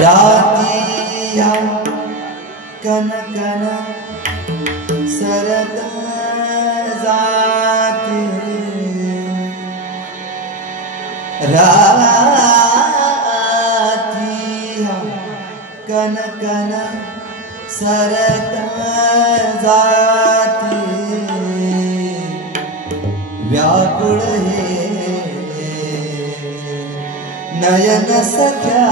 रातिया कन कन सरत जाते रातिया कन कन सरत जाते व्याकुळ हे नयन सख्या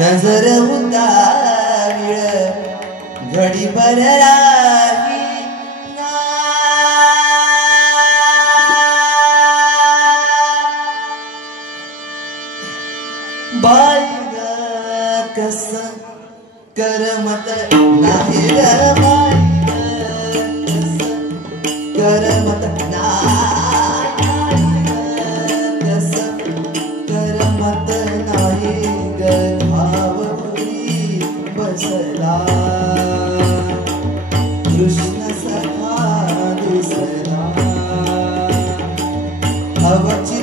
नजर उताविळ घडीभर राही ना बाई ग कस करमत नाही ग बाई ग कस करमत नाही कस करमत नाही ग बसला कृष्ण सखा दिसला हवची